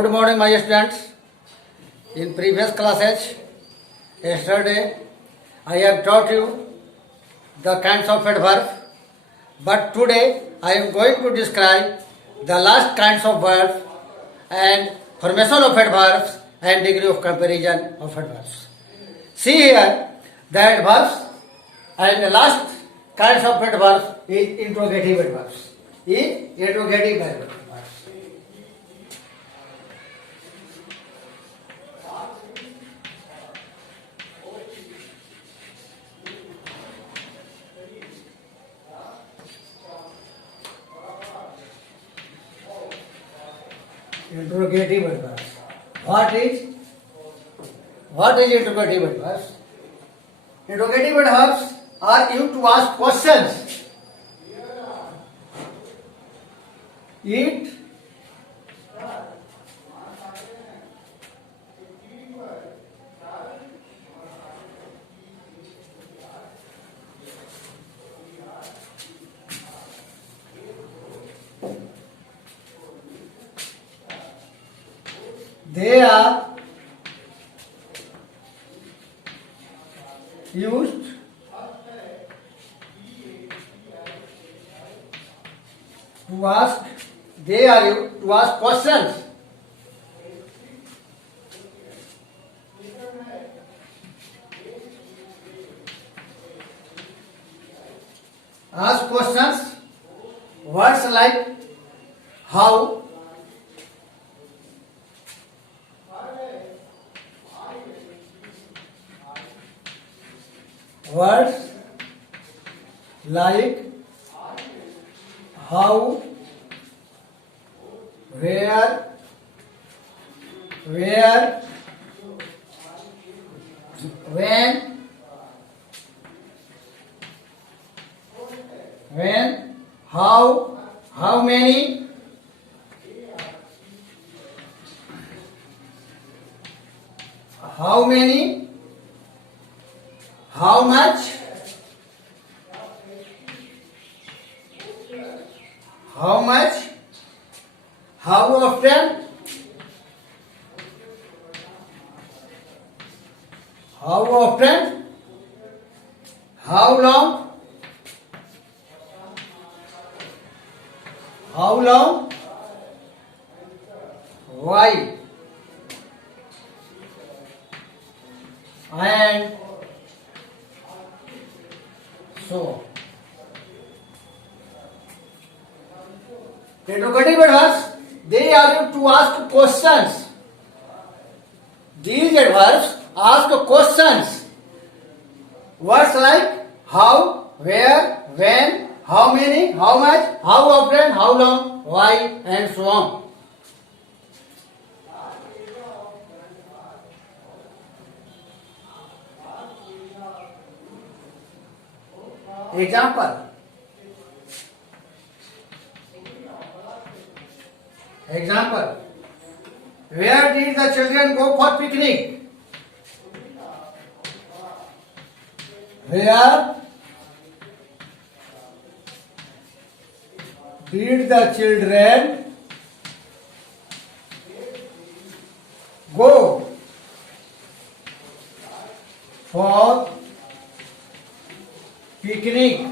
Good morning, my students. In previous classes, yesterday, I have taught you the kinds of adverbs, but today I am going to describe the last kinds of verbs and formation of adverbs and degree of comparison of adverbs. See here, the adverbs and the last kinds of adverbs is interrogative adverbs. Interrogative adverbs. Interrogative adverbs. What is interrogative adverbs? Interrogative adverbs are used to ask questions. It they are used to ask questions. Ask questions. Words like how, words like how, where, when, how many, how much, how often, how long, why, and so on. Interrogative adverbs, they are used to ask questions. These adverbs ask questions. Words like how, where, when, how many, how much, how often, how long, why, and so on. Example. Where did the children go for picnic? Where did the children go for picnic?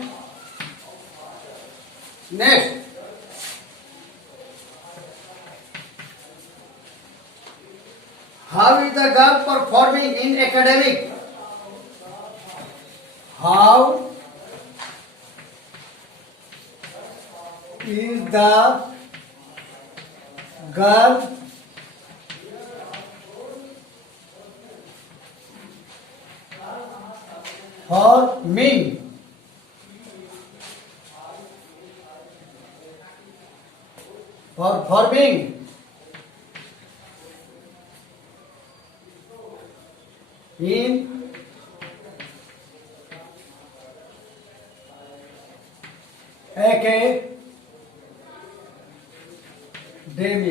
Next. How is the girl performing in academic? How is the girl performing in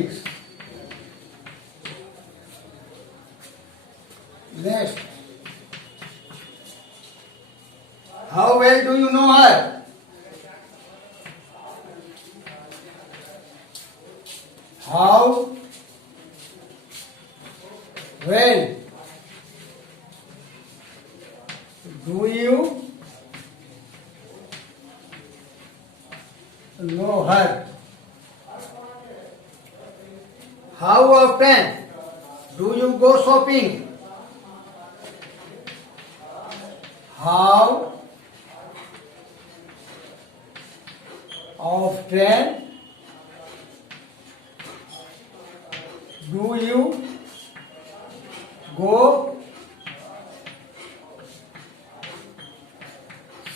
academics? Next. How well do you know her? How When do you know her? How often do you go shopping? How often do you go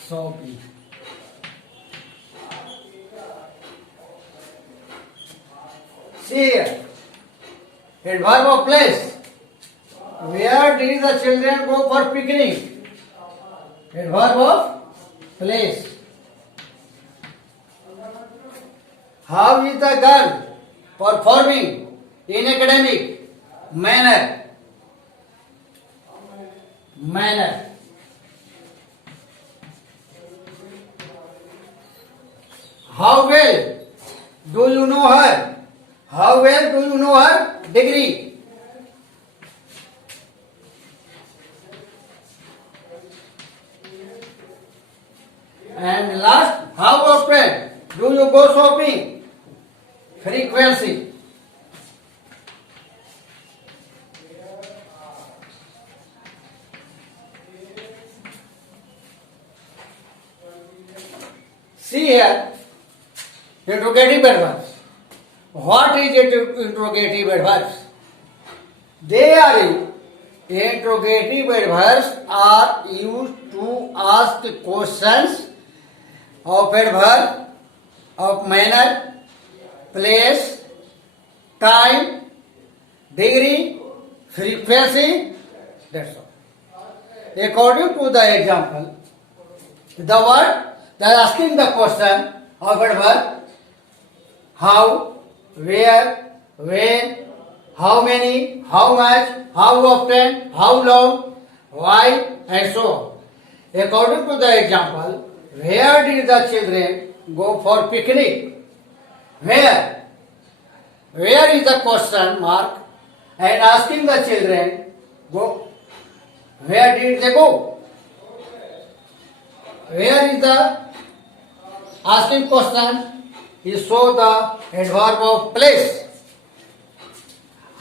shopping? See here, a verb of place. Where did the children go for picnic? A verb of place. How is the girl performing in academic manner? How well do you know her? How well do you know her degree? And last, how often do you go shopping? Frequency. See here, interrogative adverbs. What is interrogative adverbs? They are used. Interrogative adverbs are used to ask questions of adverb, of manner, place, time, degree, frequency. That's all. According to the example, the word they are asking the question of adverb: how, where, when, how many, how much, how often, how long, why, and so on. According to the example, where did the children go for picnic? Where? Where is the question mark? And asking the children, go. Where did they go? Where is the asking question? Is so the adverb of place.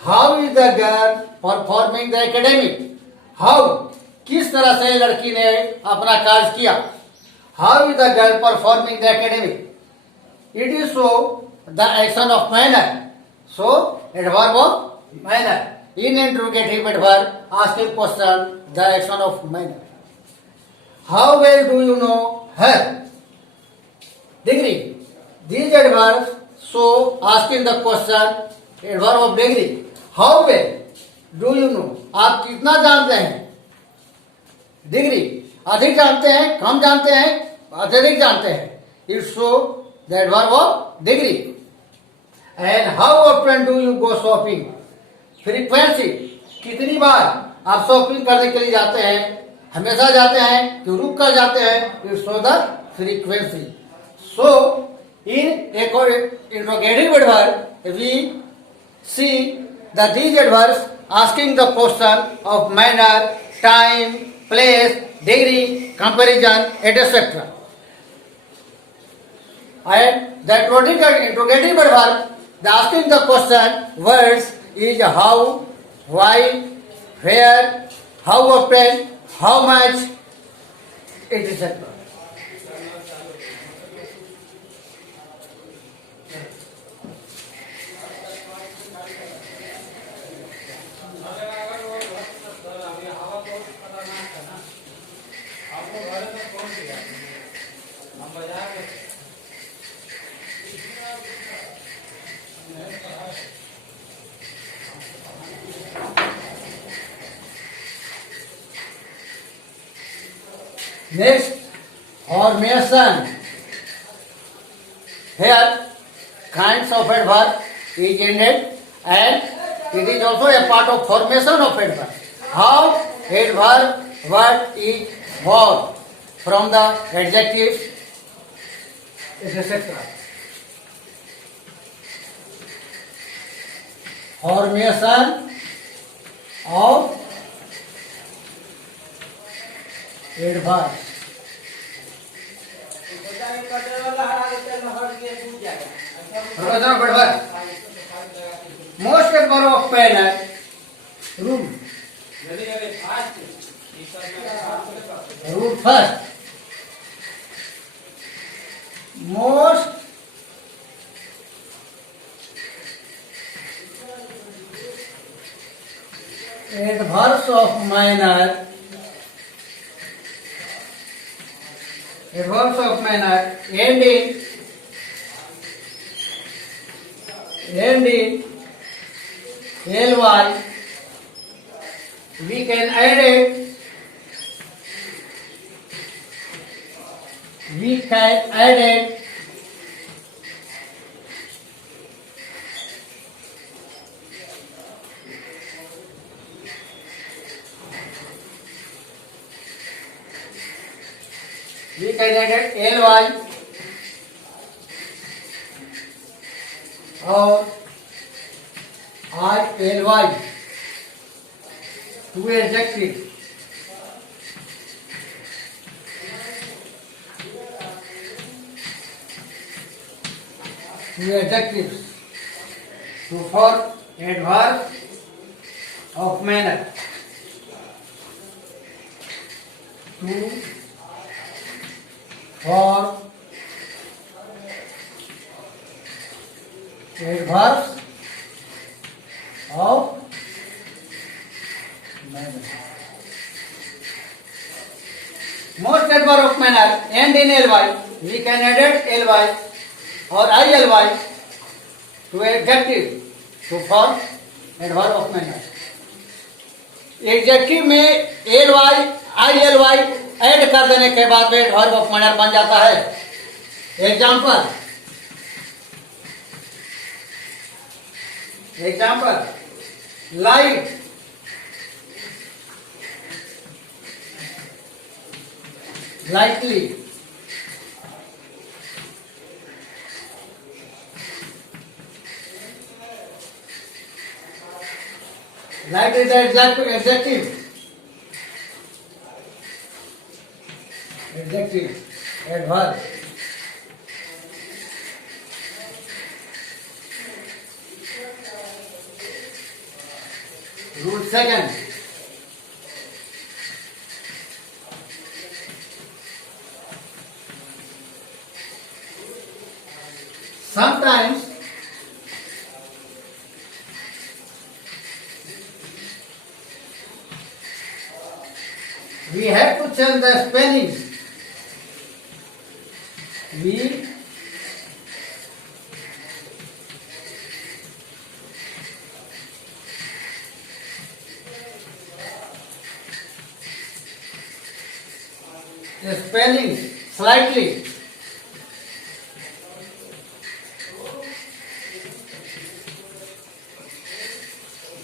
How is the girl performing the academic? How? किस तरह से लड़की ने अपना कार्य किया? How is the girl performing the academic? It is so the action of manner. So adverb of manner. In interrogative adverb, asking question, the action of manner. How well do you know her? Degree. These adverbs so asking the question, adverb of degree. How well do you know? आप कितना जानते हैं? Degree. अधिक जानते हैं, कम जानते हैं, अत्यधिक जानते हैं. It's so the adverb of degree. And how often do you go shopping? Frequency. कितनी बार आप शॉपिंग करने के लिए जाते हैं? हमेशा जाते हैं कि रुक कर जाते हैं? It's so the frequency. So in interrogative adverb, we see that these adverbs asking the question of manner, time, place, degree, comparison, etc. And the interrogative adverb, the asking the question words is how, why, where, how often, how much, etc. Next, formation. Here, kinds of adverb is ended and it is also a part of formation of adverb. How adverb word is formed from the adjectives, etc. Formation of adverb. Professor of adverb. Most adverb of manner. Rule. Rule first. Most adverbs of manner. Adverbs of manner end in ly. We can add it. We can add it. We can add it ly or ily. Two adjectives. Two adjectives. Two for adverb of manner. Two for adverbs of manner. Most adverb of manner end in ly. We can add it ly or ily to adjective to form adverb of manner. Adjective में ly ily add कर देने के बाद में adverb of manner बन जाता है. Example light, lightly, light is the adjective, adverb. Rule second. Sometimes we have to change the spelling. We the spelling slightly.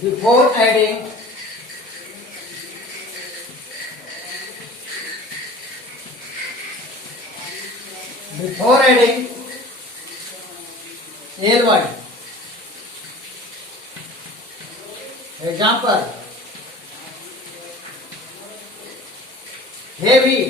Before adding ly. Example, heavy,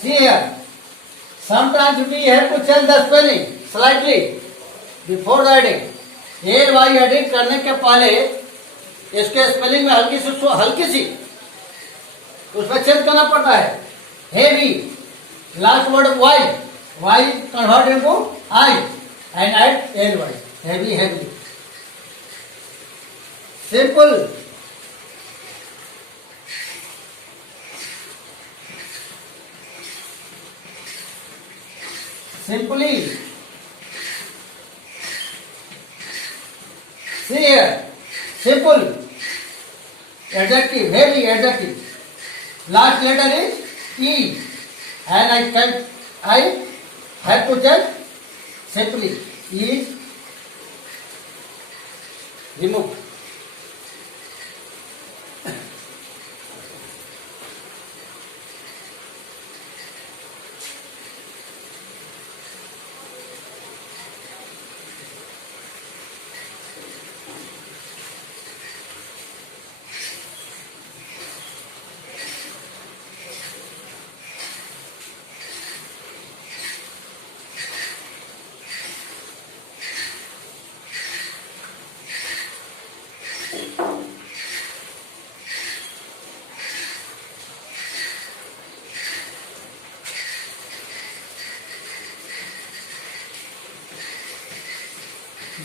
see here, sometimes we have to change the spelling slightly before the adding. ly edit करने के पहले इसके spelling में हल्की सी उसमें change करना पड़ता है. Heavy, last word y convert into I and add ly. heavy. Simple. Simply. See here. Simple. Adjective. Heavy adjective. Last letter is E. And I have to tell simply. E is removed.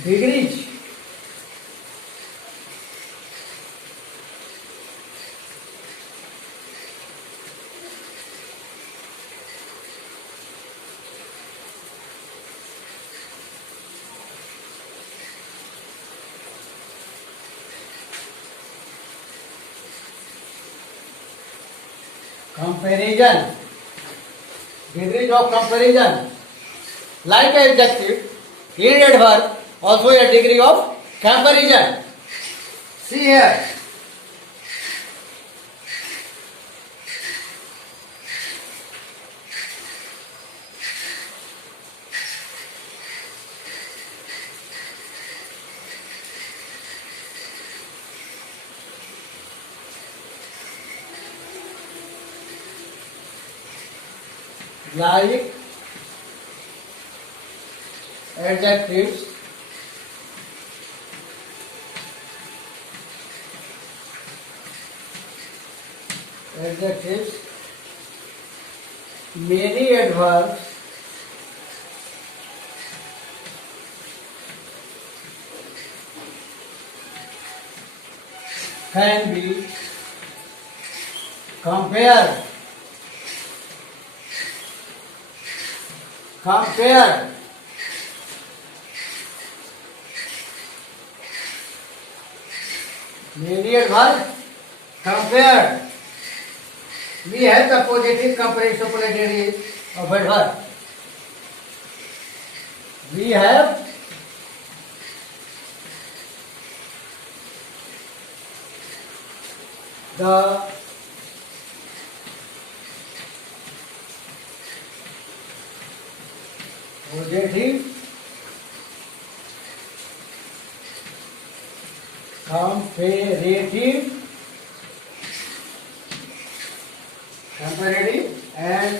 degrees. Comparison. Degrees of comparison. Like adjective, in adverb, also a degree of comparison. See here. Like adjectives, many adverbs can be compared. Compare. Many adverbs compared. We have the positive comparison superlative of adverb. We have the positive comparative and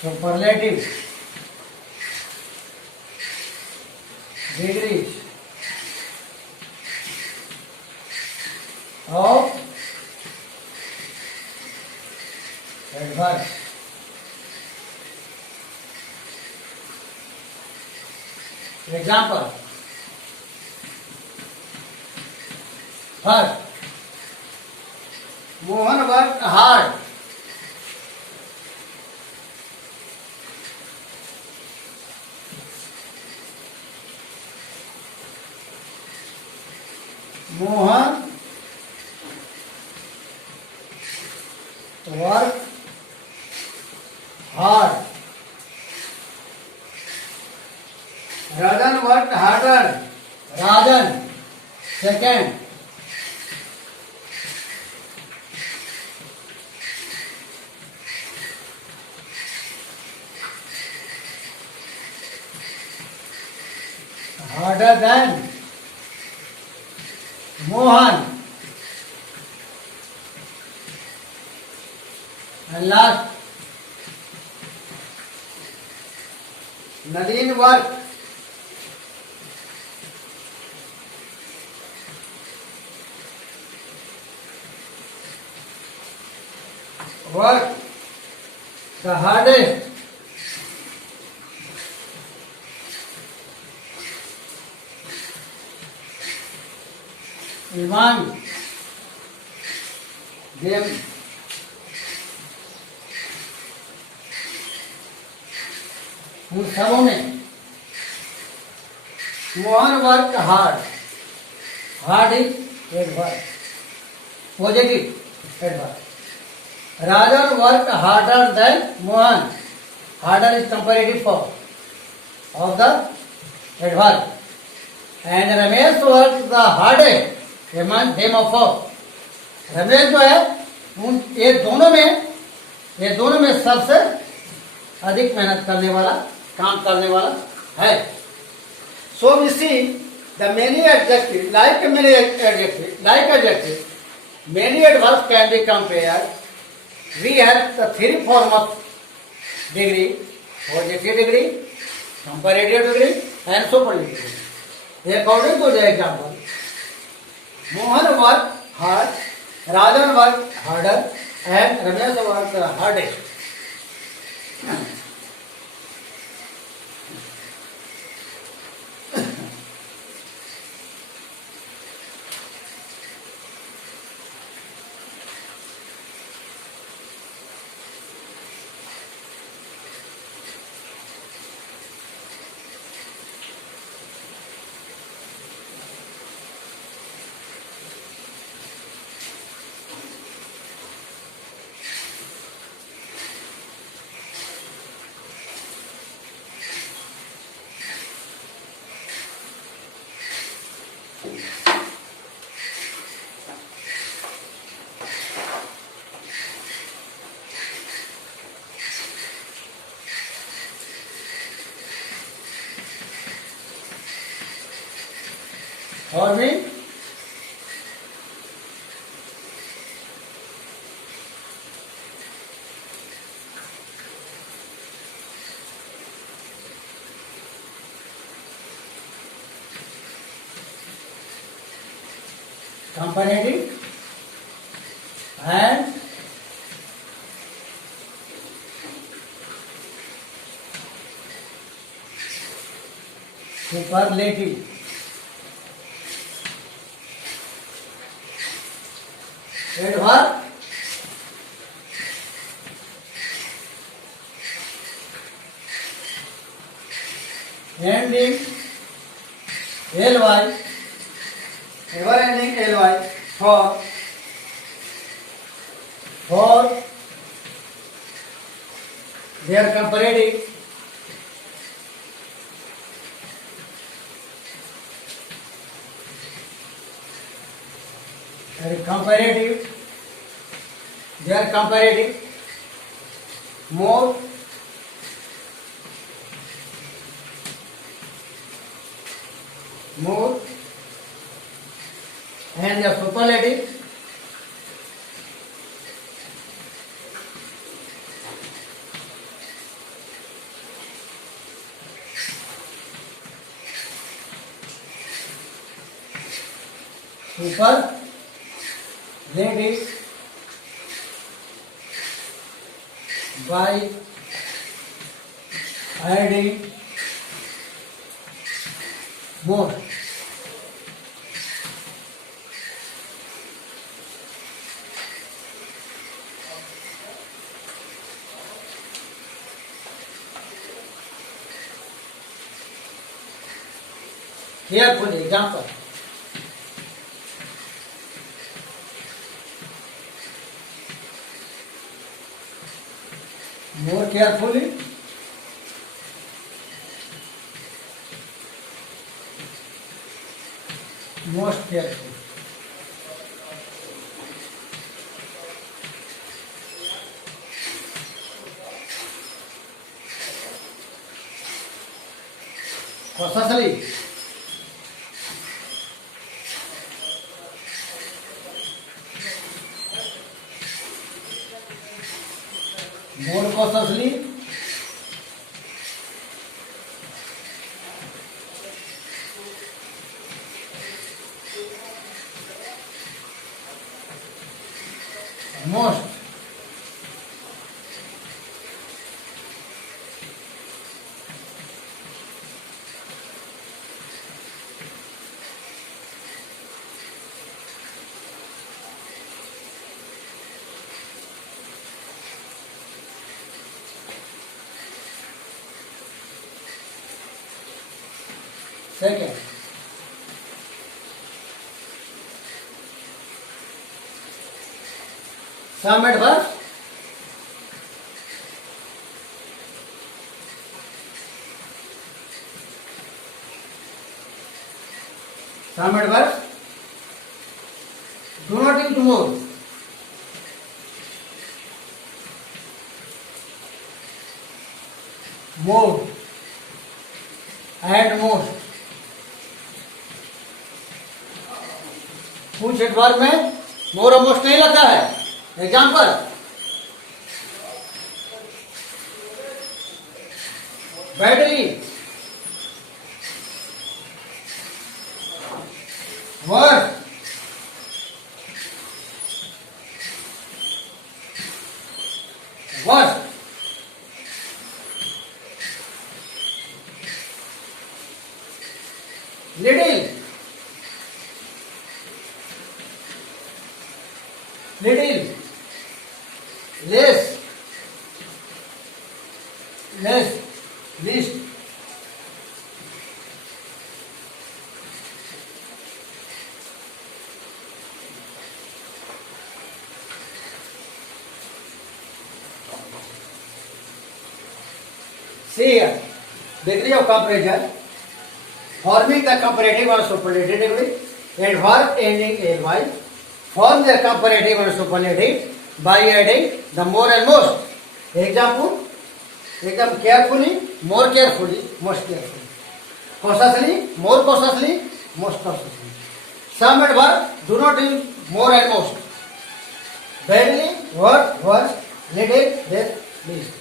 superlative degrees of adverbs. Example. First, Mohan worked hard. Mohan worked hard. Rajan worked harder. Rajan, second. Harder than Mohan. And last, Nalin worked the hardest. Among them उन सबों में Mohan work hard. Hard is adverb, positive adverb. Rajan worked harder than Mohan. Harder is comparative form of the adverb. And Ramesh worked the hardest among them of all. Ramesh जो है उन ये दोनों में सबसे अधिक मेहनत करने वाला, काम करने वाला है. So we see the many adjectives, many adverbs can be compared. We have the three form of degree: positive degree, comparative degree, and superlative degree. According to the example, Mohan worked hard, Rajan worked harder, and Ramesh worked hardest. forming comparative and superlative. Adverb ending ly, ever ending ly for their comparative their comparative more and the superlative superlative by adding more. Careful example. More carefully. Most carefully. Cautiously. More cautiously. Most. Second. Some adverbs do not use more. More and most. कुछ adverb में more और most नहीं लगता है. Example badly, worse, worse, little, little, less, least. See here, degree of comparison, forming the comparative or superlative degree, adverb ending ly, form the comparative or superlative by adding the more and most. Example, carefully, more carefully, most carefully. Cautiously, more cautiously, most cautiously. Some adverb do not use more and most. Badly, worse, little, this, least.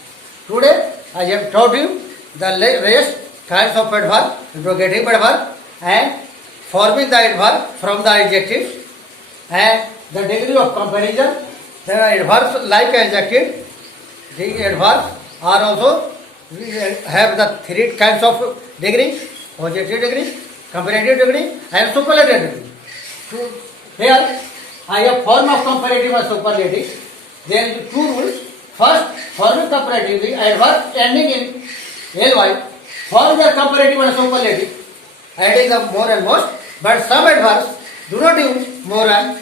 Today I have taught you the rest kinds of adverb, interrogative adverb, and forming the adverb from the adjectives, and the degree of comparison. There are adverbs like adjective. The adverbs are also have the three kinds of degree: positive degree, comparative degree, and superlative degree. So here I have form of comparative and superlative. There is two rules. First, forming comparative, the adverb ending in ly form the comparative and superlative, adding the more and most. But some adverbs do not use more and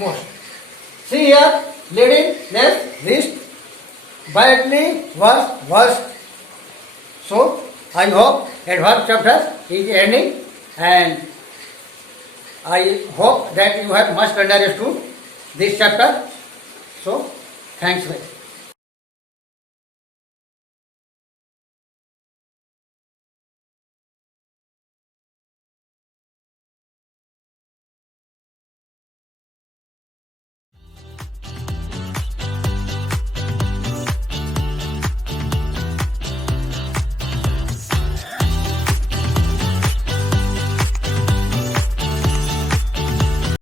most. See here, leading, less, least, badly, worse. So I hope adverb chapter is ending, and I hope that you have much understood this chapter. So thanks very much.